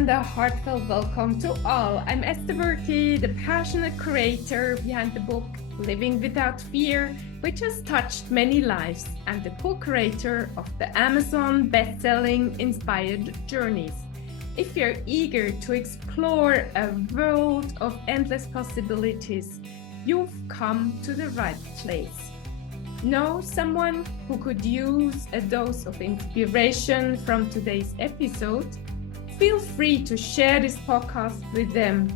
and a heartfelt welcome to all. I'm Esther Buerki, the passionate creator behind the book Living Without Fear, which has touched many lives, and the co-creator of the Amazon best-selling Inspired Journeys. If you're eager to explore a world of endless possibilities, you've come to the right place. Know someone who could use a dose of inspiration from today's episode? Feel free to share this podcast with them.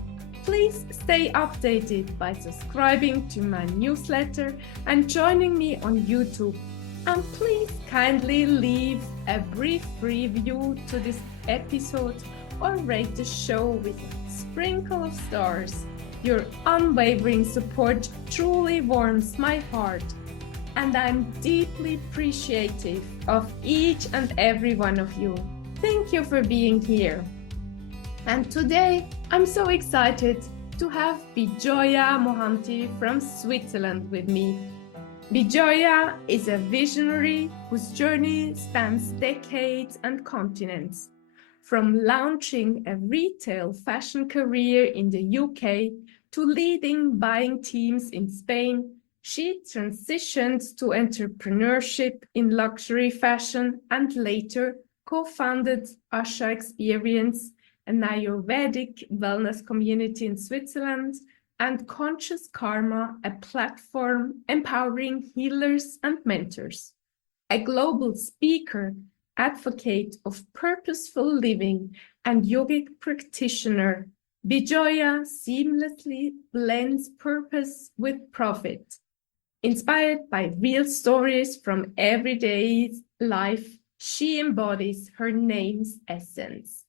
Please stay updated by subscribing to my newsletter and joining me on YouTube. And please kindly leave a brief review to this episode or rate the show with a sprinkle of stars. Your unwavering support truly warms my heart, and I'm deeply appreciative of each and every one of you. Thank you for being here. And today, I'm so excited to have Bijoya Mohanty from Switzerland with me. Bijoya is a visionary whose journey spans decades and continents. From launching a retail fashion career in the UK to leading buying teams in Spain, she transitioned to entrepreneurship in luxury fashion and later co-founded ASHAExperience, an Ayurvedic wellness community in Switzerland, and Konscious Karma, a platform empowering healers and mentors. A global speaker, advocate of purposeful living, and yogic practitioner, Bijoya seamlessly blends purpose with profit. Inspired by real stories from everyday life, she embodies her name's essence,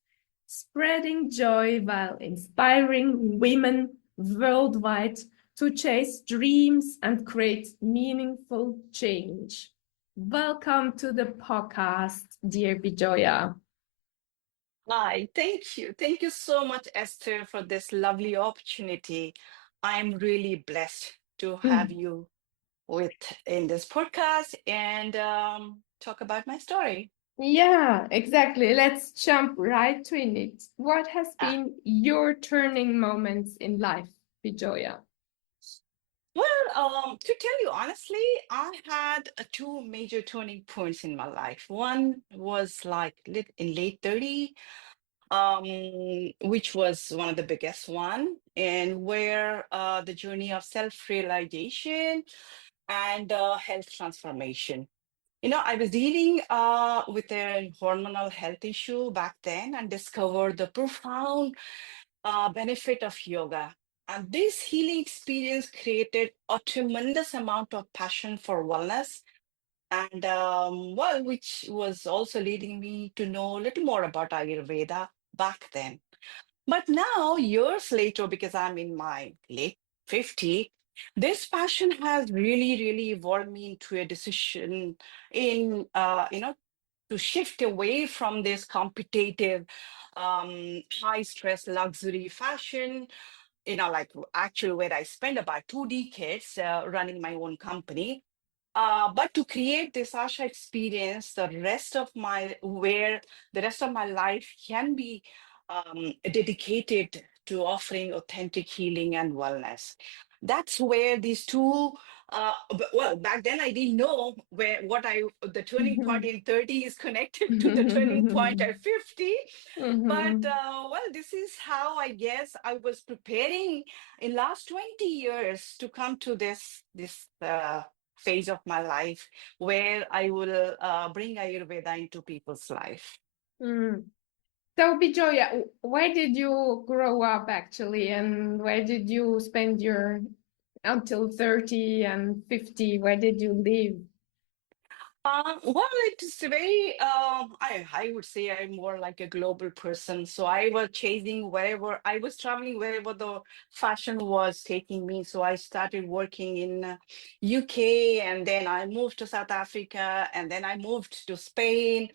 spreading joy while inspiring women worldwide to chase dreams and create meaningful change. Welcome to the podcast, dear Bijoya. Hi, thank you. Thank you so much, Esther, for this lovely opportunity. I'm really blessed to have you with in this podcast and talk about my story. Yeah, exactly. Let's jump right to it. What has Ah, been your turning moments in life, Bijoya? to tell you honestly, I had two major turning points in my life. One was like in late 30, which was one of the biggest one, and where the journey of self-realization and health transformation. I was dealing with a hormonal health issue back then and discovered the profound benefit of yoga. And this healing experience created a tremendous amount of passion for wellness, and which was also leading me to know a little more about Ayurveda back then. But now, years later, because I'm in my late 50, this passion has really, really evolved me into a decision in, to shift away from this competitive, high stress luxury fashion, like actually where I spent about 2 decades running my own company. But to create this Asha experience, where the rest of my life can be dedicated to offering authentic healing and wellness. That's where these two, well, back then I didn't know the turning point in 30 is connected to the turning point at 50. But well, this is how I guess I was preparing in last 20 years to come to this phase of my life where I will bring Ayurveda into people's life. Mm. So, Bijoya, where did you grow up actually, and where did you spend your until 30 and 50? Where did you live? Well, it's very, I would say I'm more like a global person. So I was chasing wherever I was traveling, wherever the fashion was taking me. So I started working in UK, and then I moved to South Africa, and then I moved to Spain.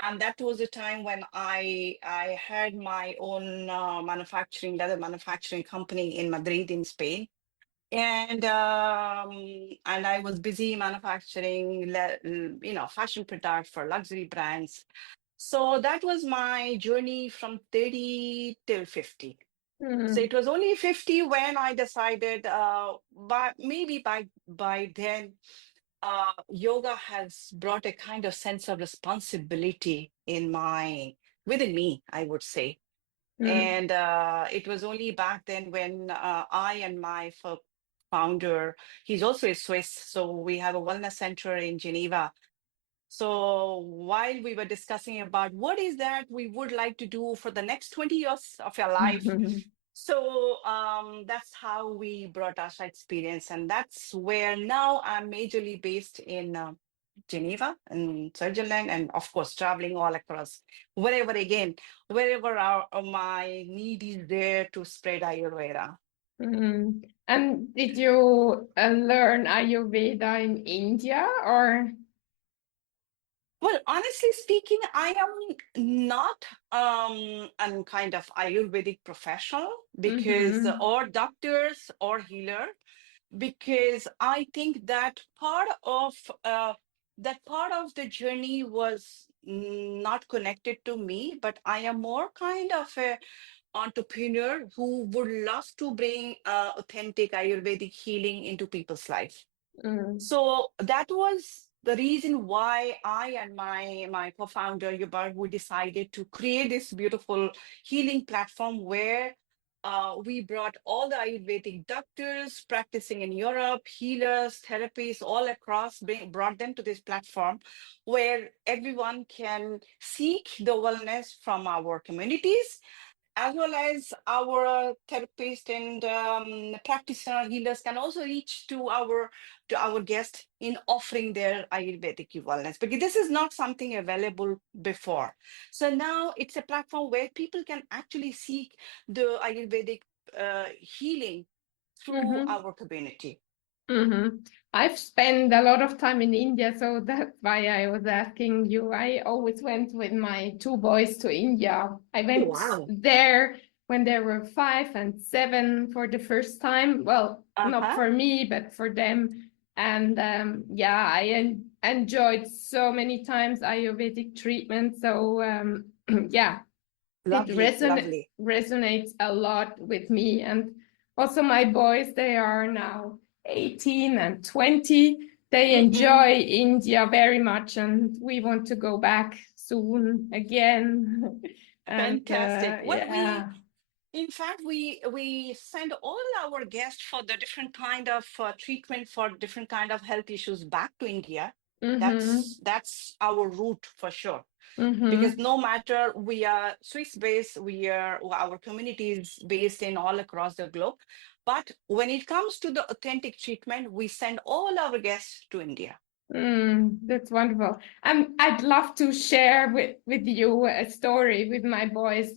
And that was a time when I had my own leather manufacturing company in Madrid, in Spain, and I was busy manufacturing fashion products for luxury brands. So that was my journey from 30 till 50. So Mm. it was only 50 when I decided, by then, yoga has brought a kind of sense of responsibility within me, I would say. Mm. And it was only back then when I and my founder, he's also a Swiss, so we have a wellness center in Geneva. So while we were discussing about what is that we would like to do for the next 20 years of your life, so that's how we brought ASHAExperience, and that's where now I'm majorly based in Geneva and Switzerland, and of course traveling all across wherever my need is there to spread Ayurveda. Mm. And did you learn Ayurveda in India or? Well, honestly speaking, I am not a kind of Ayurvedic professional because, Mm-hmm. or doctors or healer, because I think that part of the journey was not connected to me, but I am more kind of a entrepreneur who would love to bring authentic Ayurvedic healing into people's life. Mm. So that was the reason why I and my co-founder Yubar, we decided to create this beautiful healing platform where we brought all the Ayurvedic doctors practicing in Europe, healers, therapists all across, brought them to this platform where everyone can seek the wellness from our communities, as well as our therapist and practitioner healers can also reach to our guests in offering their Ayurvedic wellness, because this is not something available before. So now it's a platform where people can actually seek the Ayurvedic healing through Mm-hmm. our community. Mm-hmm. I've spent a lot of time in India, so that's why I was asking you. I always went with my two boys to India. I Oh, went wow. there when they were 5 and 7 for the first time. Well, not Uh-huh. for me, but for them. And yeah, I enjoyed so many times Ayurvedic treatment. So yeah, it Lovely, lovely. resonates a lot with me. And also my boys, they are now 18 and 20. They Mm-mm. enjoy India very much, and we want to go back soon again. And Fantastic. Well, yeah. in fact, we send all our guests for the different kind of treatment for different kind of health issues back to India. Mm-hmm. That's our route for sure. Because Mm-hmm. no matter we are Swiss based, our community is based in all across the globe. But when it comes to the authentic treatment, we send all our guests to India. That's wonderful. I'd love to share with you a story with my boys.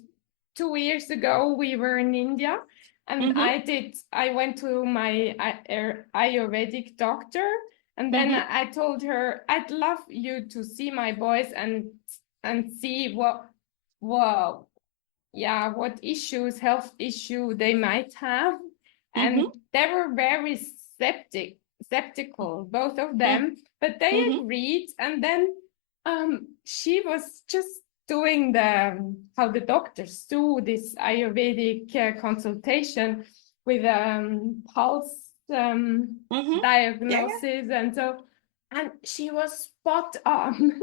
2 years ago, we were in India, and Mm-hmm, I went to my Ayurvedic doctor, and then mm-hmm, I told her, I'd love you to see my boys and see what yeah, what health issue they might have. mm-hmm, And they were very skeptical, both of them, but they mm-hmm, agreed. And then she was just doing how the doctors do this Ayurvedic consultation with pulse mm-hmm. Yeah, yeah. diagnosis. And she was spot on.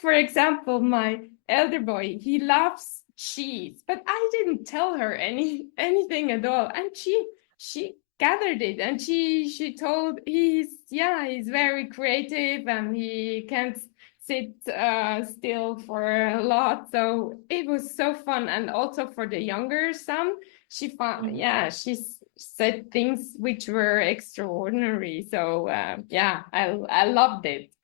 For example, my elder boy, he loves cheese, but I didn't tell her anything at all. And she gathered it, and she told he's very creative and he can't sit still for a lot. So it was so fun. And also for the younger son, she found Mm-hmm. she said things which were extraordinary. So yeah, I loved it.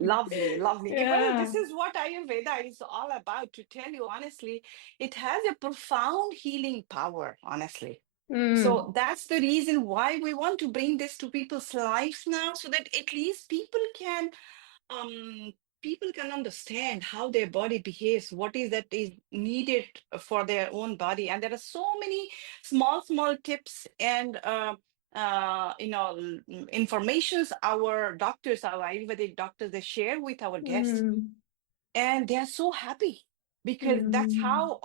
Lovely, lovely. Well, Yeah. this is what Ayurveda is all about. To tell you honestly, it has a profound healing power, honestly. So Mm, that's the reason why we want to bring this to people's lives now, so that at least um, people can understand how their body behaves, what is that is needed for their own body. And there are so many small tips and informations our doctors, our Ayurvedic doctors, they share with our guests. mm. and they are so happy because that's Mm. how,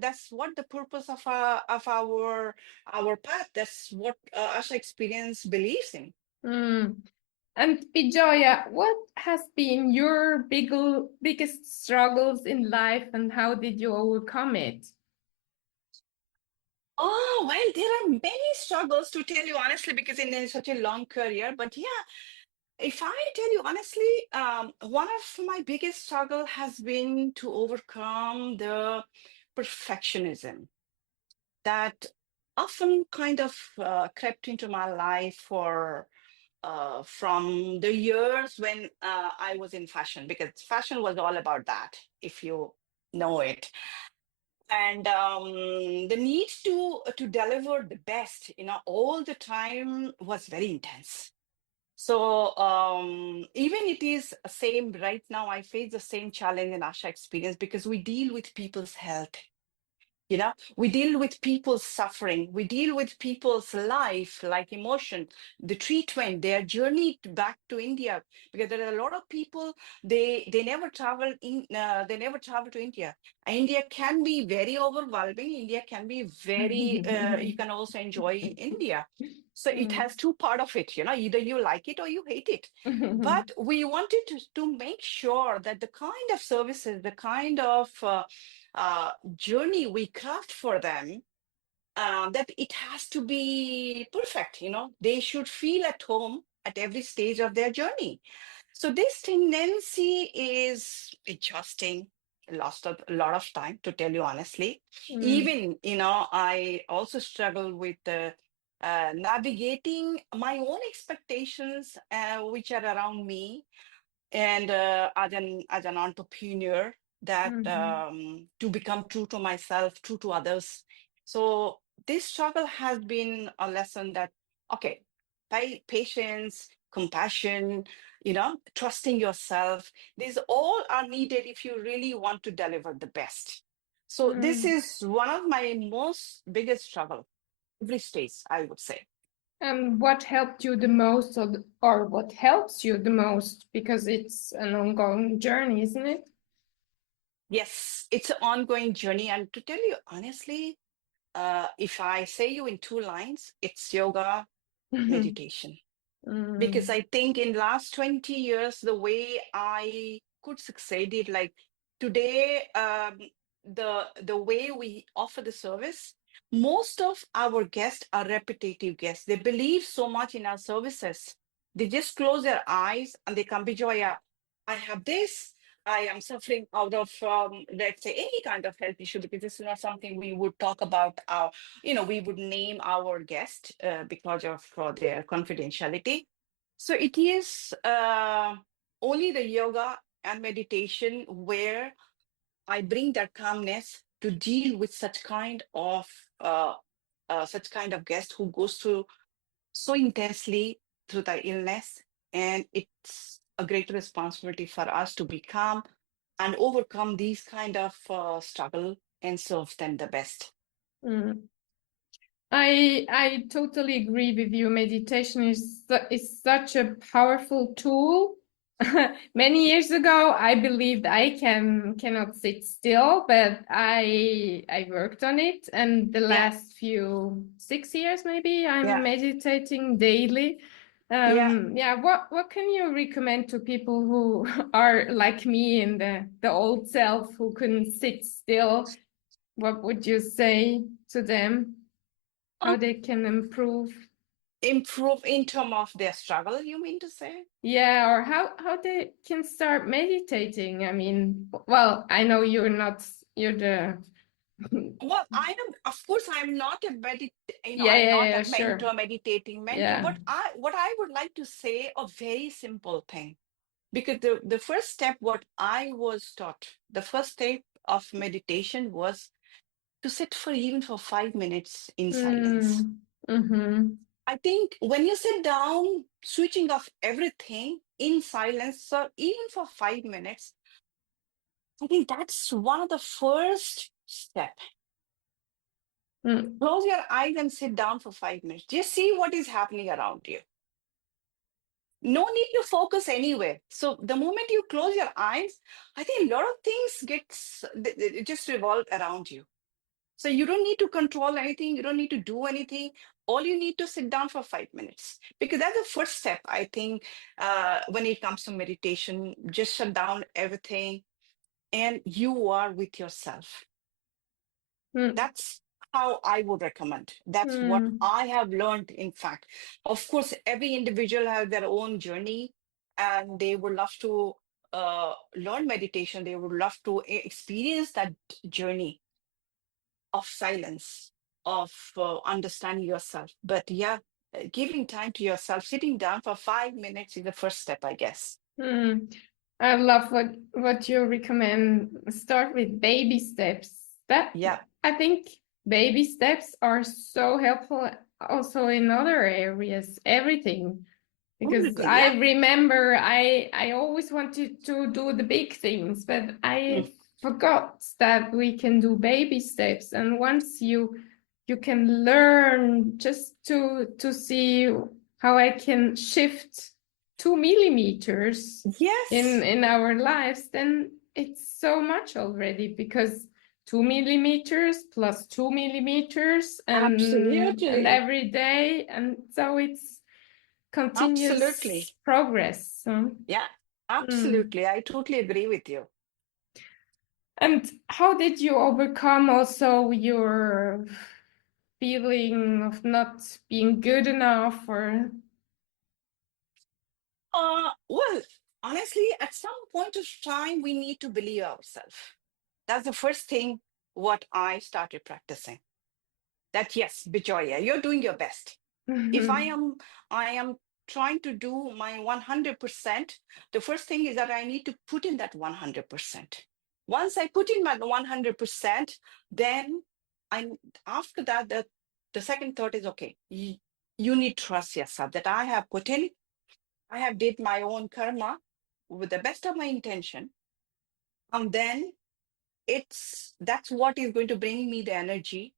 that's what the purpose of our path. That's what Asha Experience believes in. Mm. And Bijoya, what has been your biggest struggles in life and how did you overcome it? Oh, well, there are many struggles, to tell you honestly, because in such a long career. But yeah, if I tell you honestly, one of my biggest struggle has been to overcome the perfectionism that often kind of crept into my life for from the years when I was in fashion, because fashion was all about that, if you know it. And the need to deliver the best, all the time was very intense. So even it is same right now, I face the same challenge in Asha Experience, because we deal with people's health. We deal with people's suffering, we deal with people's life, like emotion, the treatment, their journey back to India, because there are a lot of people, they never travel they never travel to India. India can be very overwhelming. India can be very you can also enjoy India. So it Mm. has two part of it, either you like it or you hate it. But we wanted to make sure that the kind of services, the kind of journey we craft for them, that it has to be perfect. They should feel at home at every stage of their journey. So this tendency is adjusting, lost a lot of time, to tell you honestly. Mm. Even, I also struggle with navigating my own expectations, which are around me, and as an entrepreneur, that Mhm. to become true to myself, true to others. So this struggle has been a lesson that, okay, patience, compassion, trusting yourself, these all are needed if you really want to deliver the best. So this Mm. is one of my most biggest struggle, every stage, I would say. And what helped you the most, or what helps you the most? Because it's an ongoing journey, isn't it? Yes, it's an ongoing journey, and to tell you honestly, if I say you in two lines, it's yoga, meditation. Because Mm. I think in last 20 years, the way I could succeed it, like today, the way we offer the service, most of our guests are repetitive guests. They believe so much in our services. They just close their eyes and they come, Bijoya, I have this. I am suffering out of, let's say, any kind of health issue, because this is not something we would talk about. We would name our guest because of their confidentiality. So it is only the yoga and meditation where I bring that calmness to deal with such kind of guest who goes through so intensely through the illness, and it's a great responsibility for us to be calm and overcome these kind of struggle and serve them the best. Mm. I totally agree with you. Meditation is such a powerful tool. Many years ago, I believed I cannot sit still, but I worked on it, and the Yeah, last few 6 years maybe I'm yeah, meditating daily. yeah. Yeah, what can you recommend to people who are like me in the old self who couldn't sit still? What would you say to them? How they can improve? Improve in terms of their struggle, you mean to say? Yeah, or how they can start meditating. I mean, well, I know you're the Well, I am, of course, I'm not yeah, I'm yeah, not yeah, a sure. mentor, meditating mentor, Yeah. but what I would like to say, a very simple thing, because the first step, what I was taught, the first step of meditation was to sit for even for 5 minutes in silence. Mm. Mm-hmm. I think when you sit down, switching off everything in silence, so even for 5 minutes, I think that's one of the first step. Mm. Close your eyes and sit down for 5 minutes. Just see what is happening around you. no need to focus anywhere. So the moment you close your eyes, I think a lot of things just revolve around you. So you don't need to control anything. You don't need to do anything. All you need to sit down for 5 minutes, because that's the first step, I think, when it comes to meditation. Just shut down everything and you are with yourself. Mm, That's how I would recommend. That's what mm, I have learned, in fact. Of course, every individual has their own journey and they would love to learn meditation. They would love to experience that journey of silence, of understanding yourself. But yeah, giving time to yourself, sitting down for 5 minutes is the first step, I guess. mm. I love what you recommend. Start with baby steps. That Yeah, I think baby steps are so helpful also in other areas, everything. Because absolutely. Yeah. I remember I always wanted to do the big things, but Mm. I forgot that we can do baby steps. And once you can learn just to see how I can shift 2 millimeters Yes, in our lives, then it's so much already, because 2 millimeters plus 2 millimeters and absolutely. every day, and so it's continuous Absolutely. progress. Yeah, Mm. absolutely. I totally agree with you. And how did you overcome also your feeling of not being good enough, or Well, honestly, at some point of time, we need to believe ourselves. That's the first thing what I started practicing. That yes, Bijoya, you're doing your best. If I am trying to do my 100%, the first thing is that I need to put in that 100%. Once I put in my 100%, then I after that the second thought is okay. You need to trust yourself that I have put in, I have did my own karma with the best of my intention, and then that's what is going to bring me the energy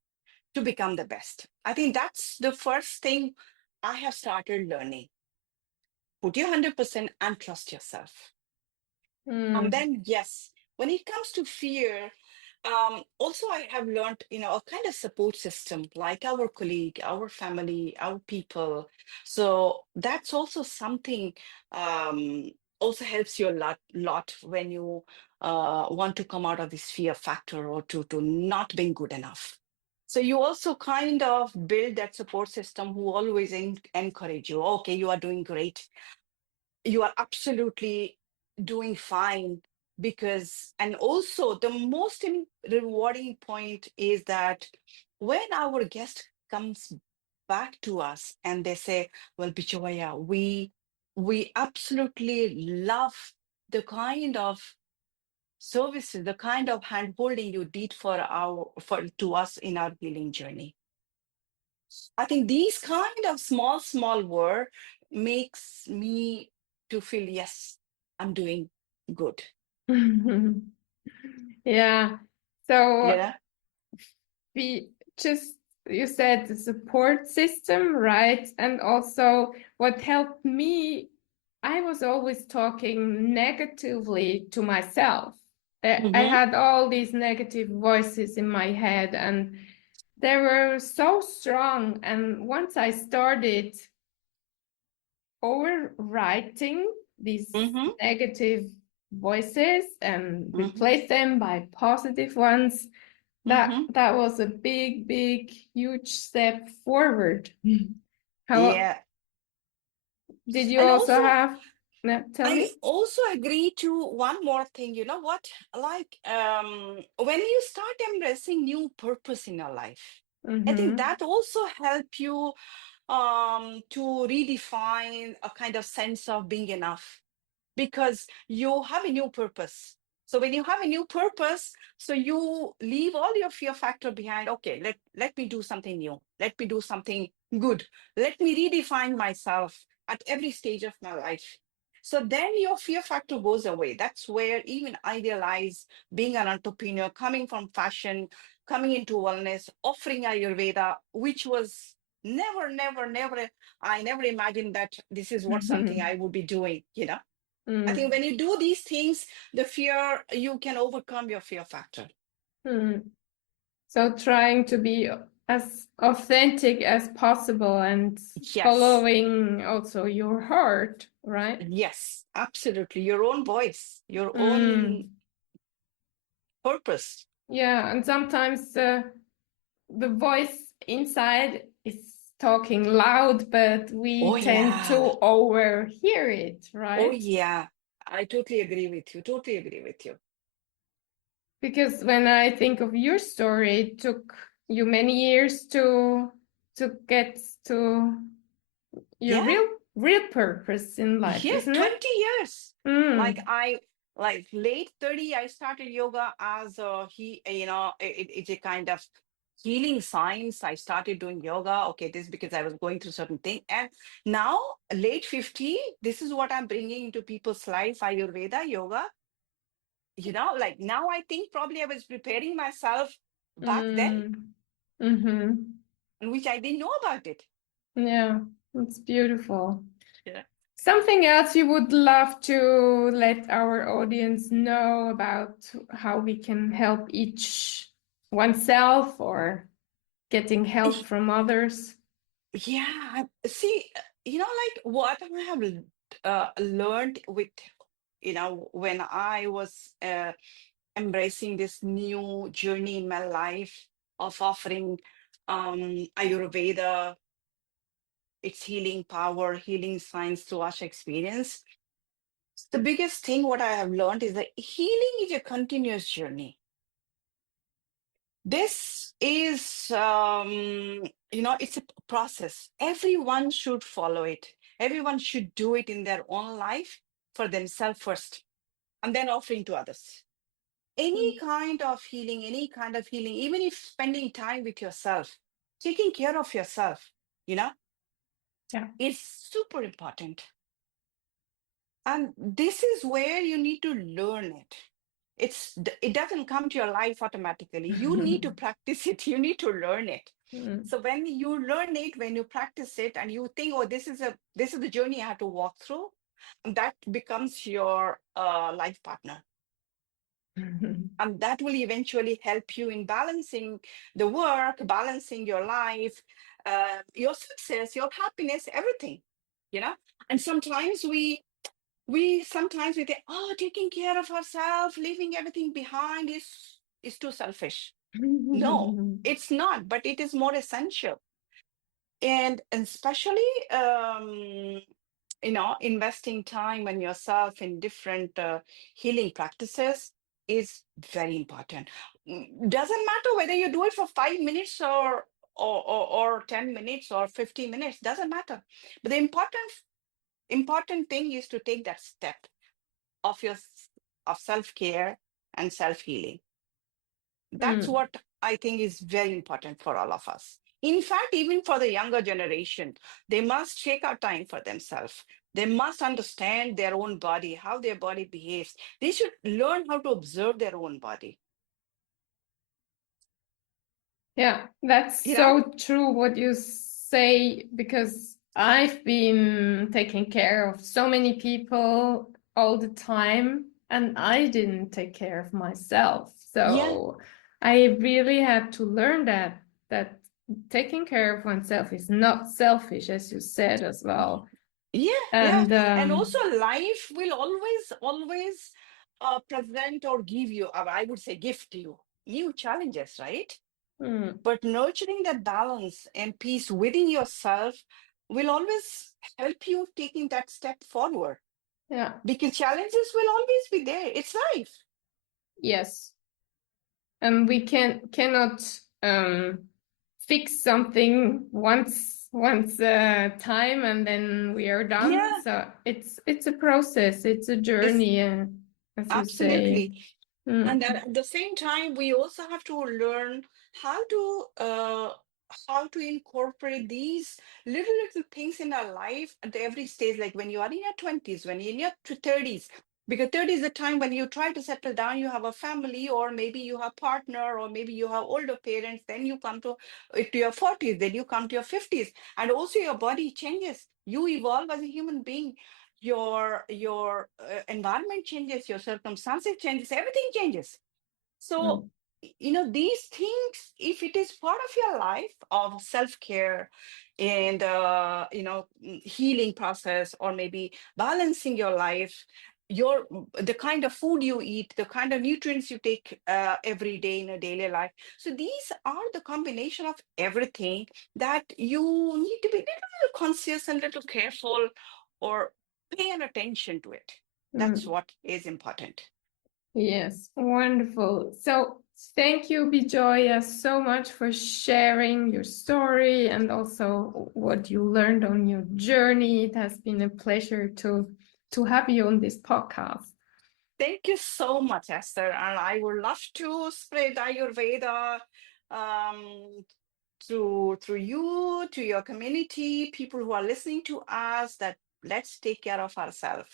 to become the best. I think that's the first thing I have started learning. Put your 100% and trust yourself. And Mm. then, yes, when it comes to fear, also I have learned, a kind of support system like our colleague, our family, our people. So that's also something, um, also helps you a lot when you want to come out of this fear factor or to not being good enough. So you also kind of build that support system who always encourage you. Okay, you are doing great, you are absolutely doing fine. Because and also the most rewarding point is that when our guest comes back to us and they say, well, Bijoya, we absolutely love the kind of services, the kind of hand holding you did for to us in our healing journey. I think these kind of small word makes me to feel, yes, I'm doing good. Yeah. So Yeah. we just, you said the support system, right? And also what helped me, I was always talking negatively to myself. I Mm-hmm. had all these negative voices in my head, and they were so strong. And once I started overwriting these Mm-hmm. negative voices and Mm-hmm. replace them by positive ones, that Mm-hmm. that was a big, huge step forward. How Yeah. did you And also also, have? No, tell I me. also agree to one more thing. You know what? Like, when you start embracing new purpose in your life, I think Mm-hmm. that also help you to redefine a kind of sense of being enough, because you have a new purpose. So when you have a new purpose, so you leave all your fear factor behind. Okay, let me do something new. Let me do something good. Let me redefine myself at every stage of my life. So then your fear factor goes away. That's where even I realize being an entrepreneur, coming from fashion, coming into wellness, offering Ayurveda, which was Never, never, never. I never imagined that this is what something I would be doing, you know. I think Mm, when you do these things, the fear, you can overcome your fear factor. mm. So trying to be as authentic as possible and Yes, following also your heart, right? yes, absolutely. Your own voice, your own Mm. purpose. Yeah, and sometimes the voice inside is talking loud, but Oh, we tend to yeah. overhear it, Oh, right? yeah. I totally agree with you. Totally agree with you. Because when I think of your story, it took you many years to get to your Yeah. real purpose in life, Yeah, isn't it? 20 years. Like Mm. I like late 30, I started yoga as it's a kind of healing science. I started doing yoga. Okay, this because I was going through certain thing. And now late 50, this is what I'm bringing into people's life, Ayurveda, yoga. Like now I think probably I was preparing myself back then, Mm. Mm-hmm. which I didn't know about it. Yeah, it's beautiful. Yeah. Something else you would love to let our audience know about how we can help each oneself or getting help from others? Yeah, see, like what I have learned with, when I was embracing this new journey in my life of offering Ayurveda, its healing power, healing science through Asha experience. The biggest thing what I have learned is that healing is a continuous journey. This is, it's a process. Everyone should follow it. Everyone should do it in their own life for themselves first, and then offering to others. Any kind of healing, even if spending time with yourself, taking care of yourself, you know, Yeah. is super important. And this is where you need to learn it. It doesn't come to your life automatically. You need to practice it. You need to learn it. Mm. So when you learn it, when you practice it, and you think, oh, this is the journey I have to walk through, that becomes your life partner, and that will eventually help you in balancing the work, balancing your life, your success, your happiness, everything. You know, and sometimes we think, oh, taking care of ourselves, leaving everything behind is too selfish. No, it's not, but it is more essential. And especially, investing time in yourself in different healing practices is very important. Doesn't matter whether you do it for 5 minutes or 10 minutes or 50 minutes, doesn't matter. But the important thing is to take that step of of self-care and self-healing. That's Mm. what I think is very important for all of us. In fact, even for the younger generation, they must take out time for themselves. They must understand their own body, how their body behaves. They should learn how to observe their own body. Yeah, that's You know? so true what you say, because I've been taking care of so many people all the time, and I didn't take care of myself. Yeah, So I really had to learn that taking care of oneself is not selfish, as you said as well. yeah, yeah. And And also, life will always present or give you, or I would say, gift you new challenges, right? mm, But nurturing that balance and peace within yourself will always help you taking that step forward, yeah, because challenges will always be there. It's life. yes. And we cannot fix something once time and then we are done. Yeah, So it's a process, it's a it's journey, as you say. absolutely. And Mm. at the same time, we also have to learn how to uh, how to incorporate these little things in our life at every stage. Like when you are in your 20s, when you're in your 30s, Because 30 is the time when you try to settle down, you have a family, or maybe you have partner, or maybe you have older parents, then you come to your 40s, then you come to your 50s, and also your body changes. You evolve as a human being. Your environment changes, your circumstances changes, everything changes. So, Mm. these things, if it is part of your life of self-care and, healing process, or maybe balancing your life, the kind of food you eat, the kind of nutrients you take every day in a daily life. So these are the combination of everything that you need to be little conscious and little careful, or pay an attention to it. That's Mm. what is important. Yes, wonderful. So thank you, Bijoya, so much for sharing your story and also what you learned on your journey. It has been a pleasure to have you on this podcast. Thank you so much, Esther. And I would love to spread Ayurveda um, through you, to your community, people who are listening to us, that let's take care of ourselves.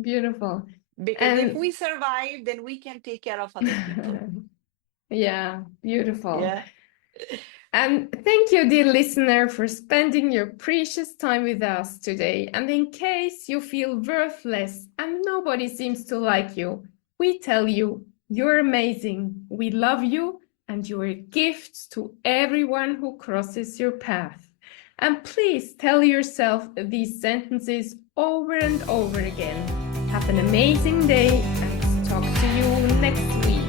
Beautiful. Because if And we survive, then we can take care of other people. yeah, beautiful. Yeah. And thank you, dear listener, for spending your precious time with us today. And in case you feel worthless and nobody seems to like you, we tell you you're amazing. We love you and you're a gift to everyone who crosses your path. And please tell yourself these sentences over and over again. Have an amazing day and talk to you next week.